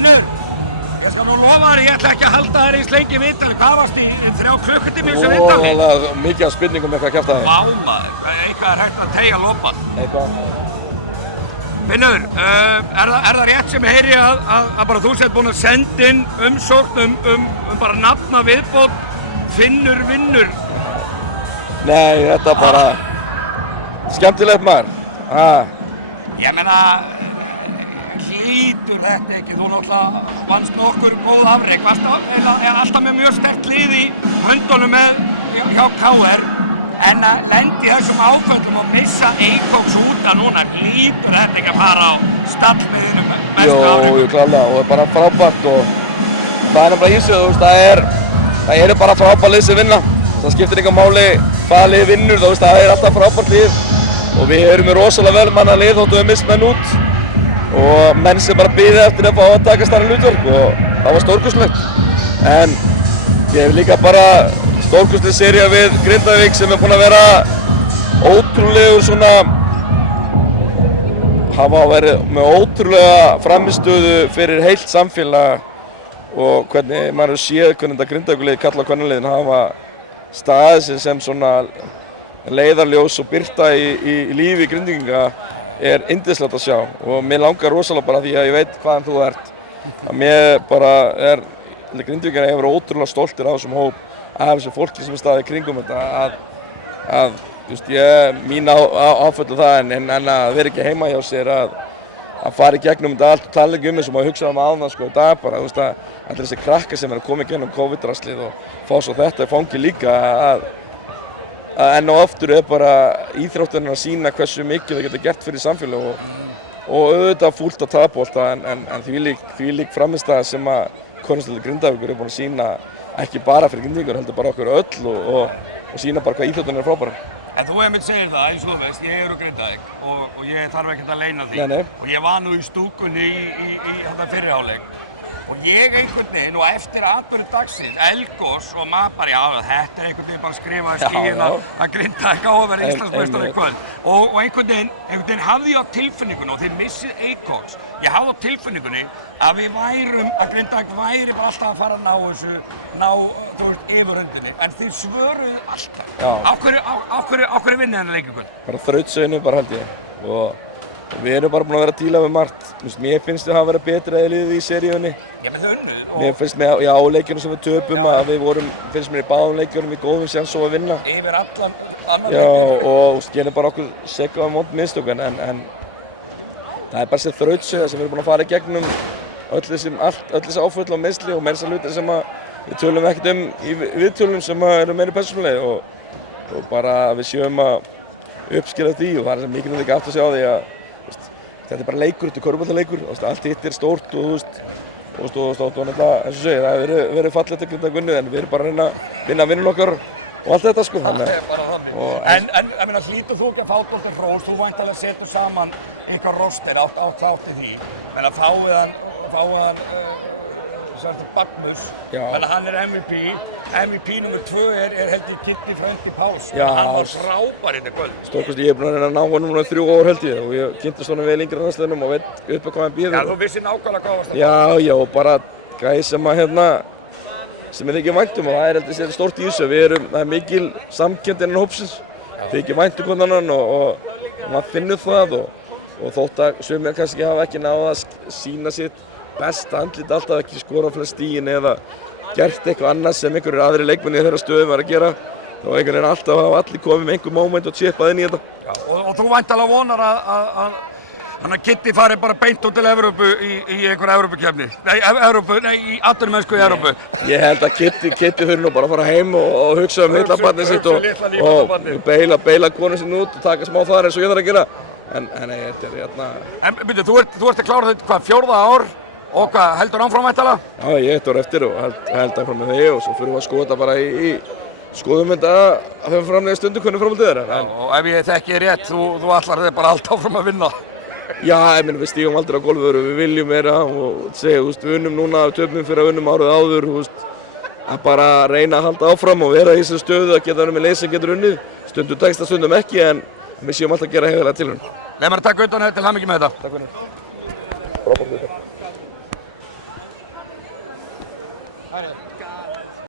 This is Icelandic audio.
Finnur, ég skal nú lofa þér, ég ætla ekki að halda þér eins lengi viðtali. Hvað varst í 3 klukkutíma í þessu viðtali? Mikið af spurningum eitthvað kjaftaði. Vá maður, eitthvað hægt að teygja lopan. Eitthvað. Finnur, er það rétt sem ég heyri að bara þú sett búinn að senda inn umsókn um bara nafna viðbót Finnur vinnur? Nei, þetta bara skemmtilegt maður. Ég meina, hlýtur þetta ekki, þú náttúrulega vannst nokkur góð afrek, varst alltaf með mjög sterkt lið í höndunum hjá KR, en að lendi þessum áföllum og missa Eikóks út að núna, hlýtur þetta ekki að fara á stallmiðinu mestu afrekum? Jú, klálega, og bara frábært og það er nefnilega í sig, þú veist, það eru bara frábært lið sem vinna. Það skiptir enga máli hvaða lið vinnur, þú veist, það er alltaf frábært lið og við erum með rosalega velmanna lið þóttu við mist menn út og menn sem bara biði eftir að fá að taka starra hlutverk og það var stórkostlegt. En ég hef líka bara stórkostleg sería við Grindavík sem er búin að vera ótrúlegur svona hafa verið með ótrúlega frammistöðu fyrir heilt samfélag og hvernig maður hefur séð hvernig þetta Grindavíkurlið kalla kvennaliðin hafa staðið sig sem svona leiðarljós og birta í lífi Grindvíkinga er yndislegt að sjá og mér langar rosalega bara því að ég veit hvaðan þú ert að mér bara Grindvíkingar hefur verið ótrúlega stoltir af þessum hóp af þessu fólki sem er staðið í kringum þetta að just, mín áföllu það en að vera ekki heima hjá sér að fara í gegnum þetta allt og tala ekki þessu og hugsa áðan sko í dag bara þú veist að allir þessi krakkar sem er að koma í gegnum COVID-draslið og fá svo þetta í fangi líka að enn og aftur er bara íþróttirnar að sýna hversu mikið þau geta gert fyrir samfélag og auðvitað fúlt að tapbolta en þvílík frammistaða sem að konungsliðið Grindavíkur er búin að sýna ekki bara fyrir Grindvíkingar heldur bara okkur öll og sýna bara hvað íþróttirnar er frábærar. En þú einmitt segir það, eins og þú veist, ég er úr Grindavík og ég þarf ekkert að leyna því. Nei. Og ég var nú í stúkunni í þetta fyrri hálfleik. Og ég einhvern veginn og eftir atburði dagsins, eldgos og maður bara, já þetta er einhvern veginn bara skrifað í skýin að Grindavík á að vera Íslandsmeistari í kvöld. Og einhvern veginn hafði ég á tilfinningunni og þið missið Eikóks, ég hafði á tilfinningunni að við værum, að Grindavík væri bara alltaf að fara að ná þessu, yfir höndinni, en þið svöruðu alltaf. Á hverju vinnið henni leik í kvöld? Bara þrautsögnu bara held ég og við erum bara búin að vera að díla við margt. Mér finnst við hafa verið betri eða liðið í seríunni. Já, með þau unnu? Mér finnst mér, já, leikjunum sem við töpum að við finnst mér í báðum leikjunum í góðum séns og að vinna. Yfir allan annan leikjunum? Já, og gerum bara okkur segla af mót mistök en það er bara þessi þrautsögða sem við erum búin að fara í gegnum öll þessi áföll og meiðsli og meira hlutir sem við tölum ekkert í viðtölum sem eru meiri persónulegir og bara við séum að uppskera því og það er mikilvægt ekki aftur að sjá því að þetta er bara leikur, þetta er körfuboltaleikur, allt hitt er stórt og náttúrulega, eins og segir, það hefur verið fallegt að Grindavík unnið en við erum bara að reyna að vinna vinnun okkar og allt þetta sko. Það er bara þannig. En hlýtur þú ekki að fá dálítið hrós, þú væntanlega setur saman ykkar roster átt í því, en að fáið hann Magnús, þannig að hann er MVP nr. 2 er held ég Kitty Fröndi Páls, hann var frábær í kvöld. Stórkosti, ég er búinn að reyna að ná honum núna 3 ár held ég og ég kynntist honum vel yngri landsliðnum og veit upp hvað hann býður. Já, þú vissi nákvæmlega hvað varst að fara. Já, og bara gæði sem að sem ég þykir vænt og það er heldur sér stórt í þessu. Það er mikil samkennd innan hópsins, þykir vænt hvern annan og maður finnur það og þótt að sumir kannski hafa ekki náð að sýna sitt besta andlit alltaf ekki skora flest stigin eða gert eitthvað annað sem einhverjir aðri leikmenn í þeirra stöðum var að gera þá einhvern veginn alltaf hafa allir komið með einhver moment og chippað inn í þetta. Já, og þú væntanlega vonar að Kitty fari bara beint út til Evrópu í einhverja Evrópukefni, í atvinnumennsku í Evrópu. Ég held að Kitty þurfi nú bara að fara heim og hugsa litla barnið sitt og beila konu sinni út og taka smá þar eins og ég þarf að gera. En þetta er En byrju, þú ert að klára þetta hvað, 4. ár? Og hvað, heldur áfram væntanlega? Já, ég 1 ár eftir og held áfram með þig og svo fyrir við að skoða þetta bara skoðum þetta að þau framlega stundu hvernig framhaldið er. Og ef ég þekki rétt, þú ætlar þig bara allt áfram að vinna? Já, við stígum aldrei á gólfið, við viljum meira og segja, við unnum núna, töpum fyrir að unnum árið áður, að bara reyna að halda áfram og vera í þessari stöðu að geta unnum með leið sem getur unnið. Stundum tekst það, stundum ekki, en við séum alltaf að gera heiðarlega tilraun. Leif mér að taka utan til hamingju með þetta. Takk fyrir. Frábært. Herðu.